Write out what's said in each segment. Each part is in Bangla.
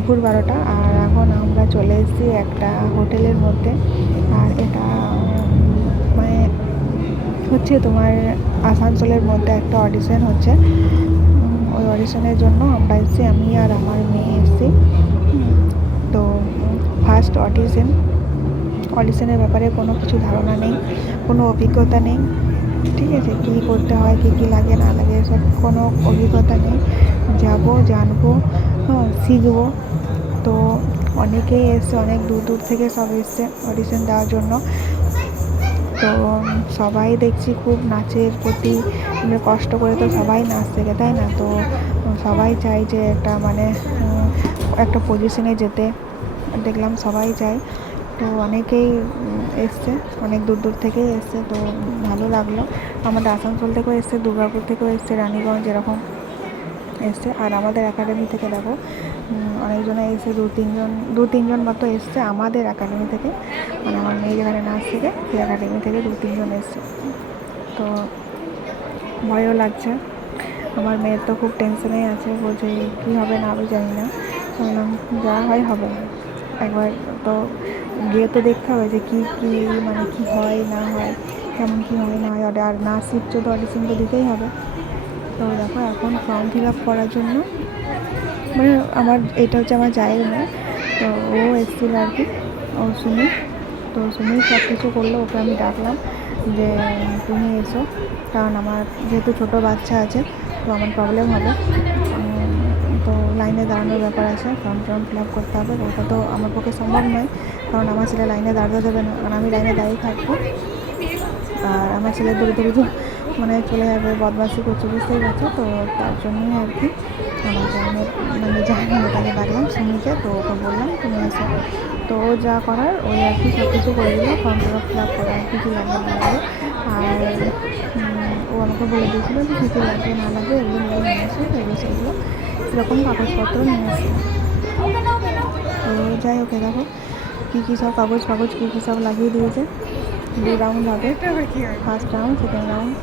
দুপুর 12টা। আর এখন আমরা চলে এসেছি একটা হোটেলের মধ্যে। আর সেটা মানে হচ্ছে তোমার আসানসোলের মধ্যে একটা অডিশন হচ্ছে। ওই অডিশনের জন্য আমরা এসেছি, আমি আর আমার বাবা এসেছি। তো ফার্স্ট অডিশনের ব্যাপারে কোনো কিছু ধারণা নেই, কোনো অভিজ্ঞতা নেই। ঠিক আছে, কী কী করতে হয়, কী কী লাগে না লাগে, এসব কোনো অভিজ্ঞতা নেই। যাবো, জানবো, হ্যাঁ, শিখবো। তো অনেকেই এসছে, অনেক দূর দূর থেকে সব এসছে অডিশন দেওয়ার জন্য। তো সবাই দেখছি খুব নাচের প্রতি কষ্ট করে, তো সবাই নাচ শেখে, তাই না? তো সবাই চায় যে এটা মানে একটা পজিশনে যেতে, দেখলাম সবাই চায়। তো অনেকেই এসছে, অনেক দূর দূর থেকেই এসছে। তো ভালো লাগলো। আমাদের আসানসোল থেকেও এসছে, দুর্গাপুর থেকেও এসছে, রানীগঞ্জ এরকম এসছে। আর আমাদের একাডেমি থেকে যাবো অনেকজনে এসে দু তিনজন মতো এসছে আমাদের একাডেমি থেকে, মেয়েদের নাচ থেকে একাডেমি থেকে 2-3 জন এসছে। তো ভালো লাগছে। আমার মেয়ের তো খুব টেনশনে আছে, বলছে কী হবে না হবে জানি না, যা হয় হবে না। একবার তো গিয়ে তো দেখতে হবে যে কী মানে কী হয় না হয়, কেমন কী হয় না হয়। আর নাচ শিখছে তো অডিশনটা দিতেই হবে। তো এটা এখন ফর্ম ফিল আপ করার জন্য আমার এটা হচ্ছে আমার জায়গা না, ও এসেছিল আর কি, ও শুনি। তো শুনি সব কিছু করলো, ওকে আমি ডাকলাম যে তুমি এসো, কারণ আমার যেহেতু ছোটো বাচ্চা আছে তো আমার প্রবলেম হবে। তো লাইনে দাঁড়ানোর ব্যাপার আছে, ফর্ম ফিল আপ করতে হবে, ওটা তো আমার পক্ষে সম্ভব নয়, কারণ আমার ছেলে লাইনে দাঁড়িয়ে দেবে না, কারণ আমি যখন দাঁড়িয়ে থাকবো আর আমার ছেলে ধীরে ধীরে যে মানে চলে যাবে, বদমাশি করছে, বুঝতে পারছি। তো তার জন্যই আর কি ডাকলাম শুনিতে। তো ওকে বললাম তো ও যা করার ও আর কি সব কিছু করে দিল, ফর্ম ফিল আপ করার কী কী লাগবে আর ও আমাকে বলে দিয়েছিল যে কী কী লাগবে না লাগবে, ওগুলো নিয়ে আসবে, জিনিসগুলো সেরকমই কাগজপত্র নিয়ে আসবে। তো যাই হোক, এবারে কী কী সব কাগজ কী কী সব লাগিয়ে দিয়েছে। 2 রাউন্ড হবে, ফার্স্ট রাউন্ড, সেকেন্ড রাউন্ড।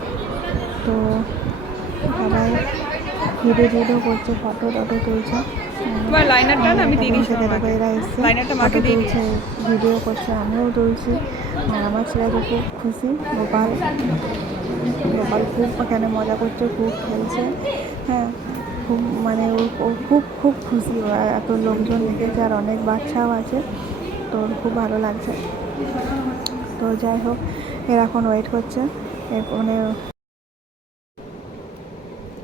তো ধীরে ধীরে করছে, ফটো তুলছে। তোমার লাইনারটা না আমি দিয়ে দিয়েছি তোমার মাকে, লাইনারটা মাকে দিয়ে দিয়েছি। ভিডিও করছে, আমিও তুলছি। আর আমার ছেলে তো খুব খুশি, এখানে মজা করছে, খুব খেলছে। হ্যাঁ, খুব মানে ও খুব খুব খুশি হয়, এত লোকজন দেখেছে আর অনেক বাচ্চাও আছে। তো খুব ভালো লাগছে। তো যাই হোক, এর এখন ওয়েট করছে মানে।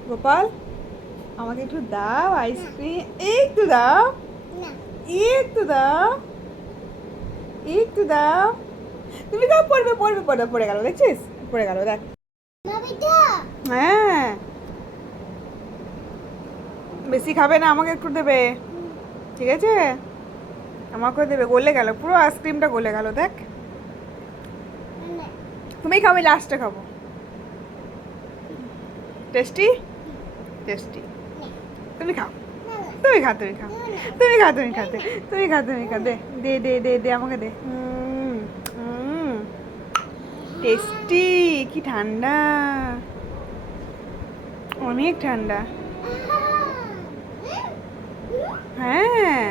গোপাল, আমাকে একটু দাও আইসক্রিম, একটু দাও, একটু দাও, একটু দাও। তুমি দাও, পড়বে পড়বে পড়বে, পড়ে গেল, দেখছিস পড়ে গেল, দেখ। হ্যাঁ, বেশি খাবে না, আমাকে একটু দেবে, ঠিক আছে? আমাকেও দেবে। গলে গেল পুরো, আইসক্রিমটা গলে গেল, দেখ। তুমি খাবে, লাস্টে খাবো। টেস্টি টেস্টি, তুমি খাও, তুমি খাও, তুমি খাও, তুমি খাও, তুমি খাও, তুমি খাও, তুমি খাও, দে দে দে দে দে আমাকে দে। টেস্টি, কি ঠান্ডা, অনেক ঠান্ডা। হ্যাঁ,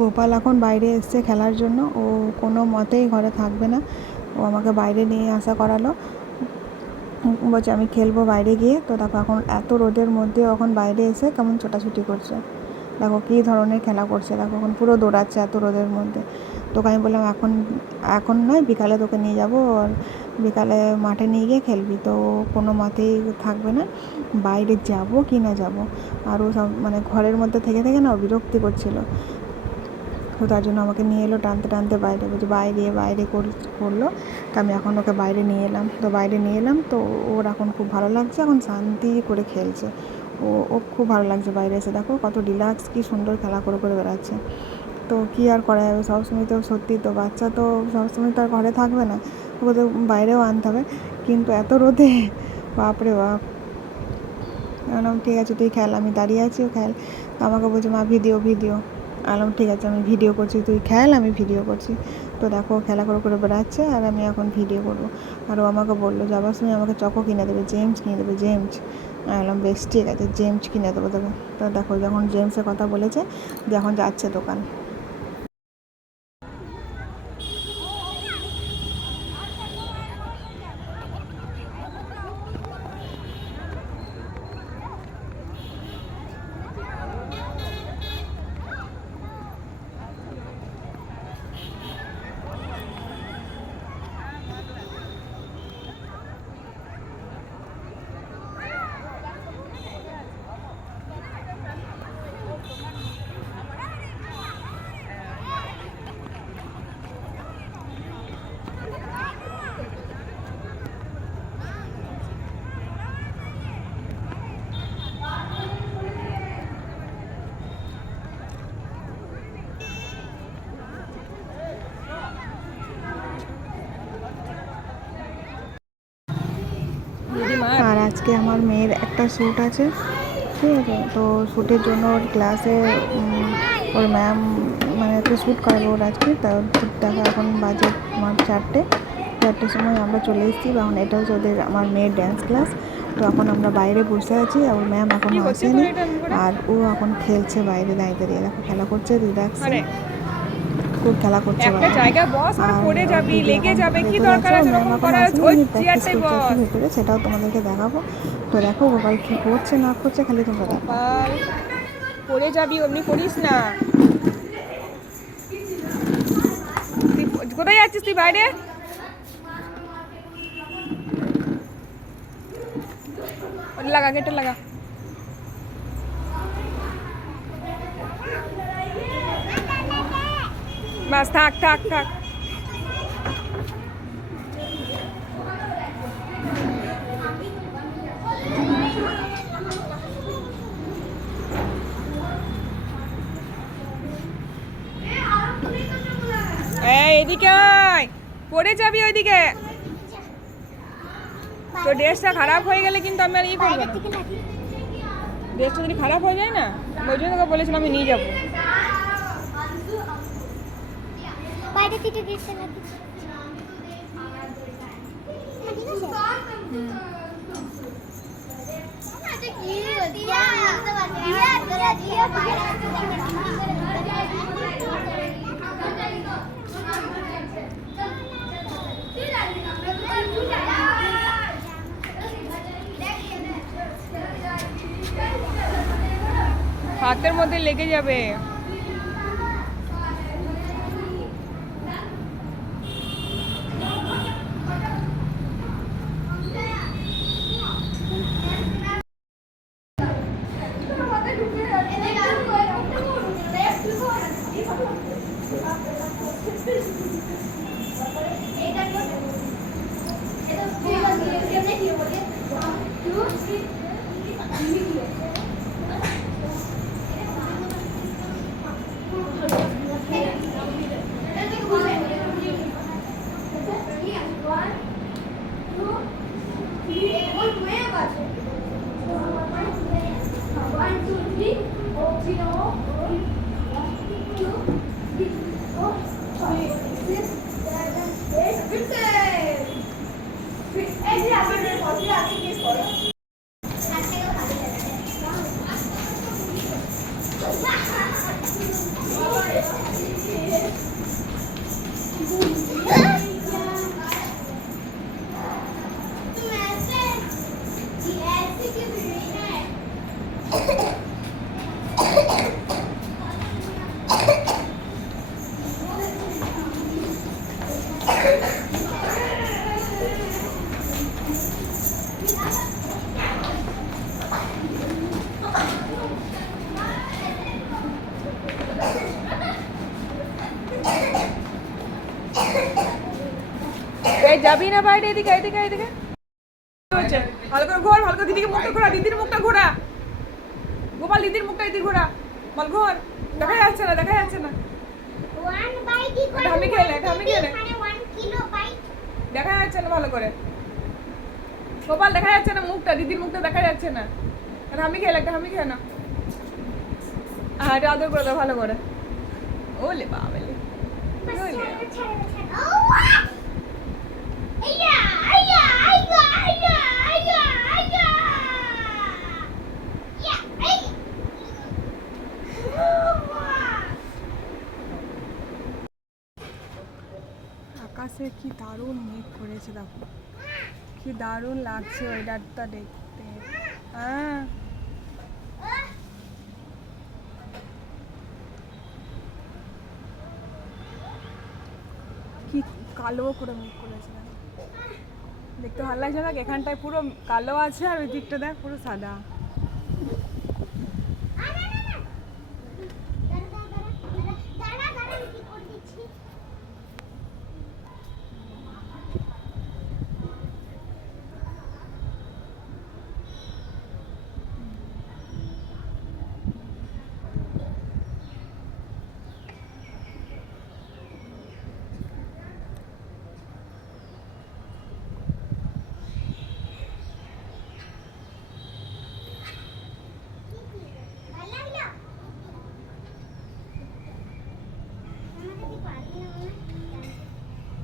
গোপাল এখন বাইরে এসছে খেলার জন্য, ও কোনো মতেই ঘরে থাকবে না, ও আমাকে বাইরে নিয়ে আসা করালো, বলছে আমি খেলবো বাইরে গিয়ে। তো দেখো এখন এত রোদের মধ্যে এখন বাইরে এসে কেমন ছোটাছুটি করছে, দেখো কী ধরনের খেলা করছে, দেখো এখন পুরো দৌড়াচ্ছে এত রোদের মধ্যে। তোকে আমি বললাম এখন এখন নয়, বিকালে তোকে নিয়ে যাবো, আর বিকালে মাঠে নিয়ে গিয়ে খেলবি। তো কোনো মতেই থাকবে না, বাইরে যাবো কি না যাবো। আর ও সব মানে ঘরের মধ্যে থেকে থেকে না বিরক্তি করছিলো। তো তার জন্য আমাকে নিয়ে এলো টানতে টানতে বাইরে, বলছি বাইরে বাইরে করলো। তো আমি এখন ওকে বাইরে নিয়ে এলাম, তো বাইরে নিয়ে এলাম। তো ওর এখন খুব ভালো লাগছে, এখন শান্তি করে খেলছে। তো ওর খুব ভালো লাগছে বাইরে এসে, দেখো কত রিল্যাক্স, কী সুন্দর খেলা করে করে বেড়াচ্ছে। তো কী আর করা যাবে, সবসময় তো সত্যি তো বাচ্চা তো সবসময় তো আর ঘরে থাকবে না, ওকে তো বাইরেও আনতে হবে। কিন্তু এত রোদে বাপরে বাপ। ঠিক আছে তুই খেল, আমি দাঁড়িয়ে আছি, ও খেল। আমাকে বলছে মা ভিডিও ভিডিও, আলাম ঠিক আছে, আমি ভিডিও করছি, তুই খেল, আমি ভিডিও করছি। তো দেখো খেলা করে করে বেড়াচ্ছে, আর আমি এখন ভিডিও করবো। আর ও আমাকে বললো যাবার সময় আমাকে চকো কিনে দেবে, জেমস কিনে দেবে, জেমস। আমি বললাম বেশ ঠিক আছে, জেমস কিনে দেবো তোকে। তো দেখো যখন জেমসের কথা বলেছে, যখন যাচ্ছে দোকান। আর আজকে আমার মেয়ের একটা শ্যুট আছে, ঠিক আছে। তো শ্যুটের জন্য ক্লাসে ওই ম্যাম মানে একটা শ্যুট করবো ওর আজকে। তার এখন বাজে 4টের সময় আমরা চলে এসেছি, কারণ এটা হচ্ছে ওদের আমার মেয়ের ড্যান্স ক্লাস। তো এখন আমরা বাইরে বসে আছি, আর ম্যাম এখন আসেনি, আর ও এখন খেলছে বাইরে লাইব্রেরি, খেলা করছে, রিল্যাক্স খেলা করছে। একটা জায়গায় বস, মানে পড়ে যাবি, লেগে যাবে, কি দরকার আছে এরকম করার? ওই চেয়ারটাই বস। সেটাও তোমাদেরকে দেখাবো। তো দেখো মোবাইল কী করছে না করছে, খালি গোপাল পড়ে যাবি, অমনি করিস না। তুই কোথায় যাচ্ছিস? তুই বাইরে লাগা, গেটে লাগা। বাস থাক থাক থাক। এদিকে আয়, পড়ে যাবি ওইদিকে। তো ড্রেসটা খারাপ হয়ে গেলে কিন্তু আমি আর ইয়ে করবো না। ড্রেসটা যদি খারাপ হয়ে যায় না, ওই জন্য তোকে বলেছিলাম আমি নিয়ে যাবো। বাইরে থেকে ড্রেসটা লাগিয়ে ঠিক আছে। হাতের মধ্যে লেগে যাবে। যাবি না বাইরে? এদিকে এদিকে এদিকে। ভালো করে ঘোর, ভালো করে দিদিকে মুখটা ঘোরা, দিদির মুখটা ঘোরা। গোপাল দিদির মুখটা এদিকে ঘোরা, বল ঘোর। দেখা যাচ্ছে না, দেখা যাচ্ছে না। ঘামি খেলে, ঘামি খেলে দেখা যাচ্ছে না ভালো করে। গোপাল দেখা যাচ্ছে না মুখটা, দিদির মুখটা দেখা যাচ্ছে না। ঘামি খেলে, ঘামি খেলে না। হ্যাঁ, এটা আদর করে দাও ভালো করে। ওলে বাবালে ওলে আকাশে কি দারুণ মেঘ করেছে দেখো, কি দারুণ লাগছে ওয়েদারটা দেখতে। হ্যাঁ কি কালো করে মেঘ করেছে দেখো। দেখতে ভালো লাগছে না? এখানটায় পুরো কালো আছে আর ওই দিকটা দেখ পুরো সাদা।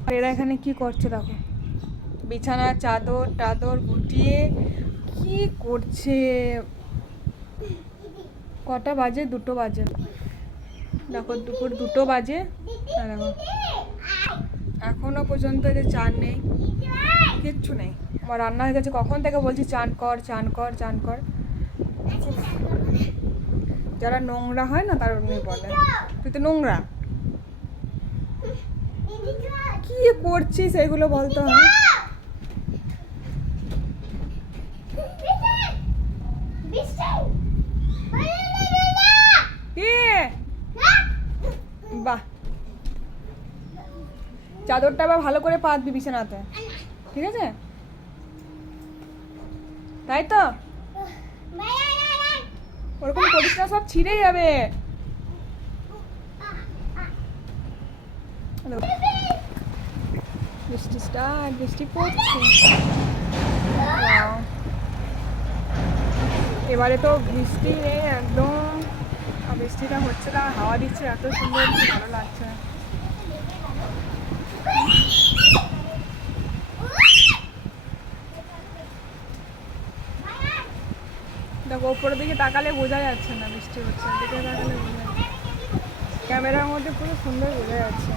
আর এরা এখানে কি করছে দেখো, বিছানা চাদর টাদর গুটিয়ে কি করছে। কটা বাজে? 2টো বাজে দেখো, দুপুর 2টো বাজে। আর দেখো এখনো পর্যন্ত যে চান নেই, কিচ্ছু নেই। আমার রান্না হয়ে গেছে কখন থেকে বলছি চান কর চান কর চান কর। যারা নোংরা হয় না তার অমনি বলে তুই তো নোংরা। কি করছিস এগুলো বলতে হয়? বাহ, চাদরটা আবার ভালো করে পাতবি বিছানাতে, ঠিক আছে? তাই তো, ওরকম করিস না, সব ছিঁড়ে যাবে। বৃষ্টি স্টার্ট, বৃষ্টি পড়ছে। এবারে তো বৃষ্টি নেই একদম, বৃষ্টিটা হচ্ছে না, হাওয়া দিচ্ছে, এত সুন্দর ভালো লাগছে। দেখো ওপরের দিকে তাকালে বোঝা যাচ্ছে না বৃষ্টি হচ্ছে, ওদিকে তাকালে বোঝা যাচ্ছে। ক্যামেরার মধ্যে পুরো সুন্দর বোঝা যাচ্ছে।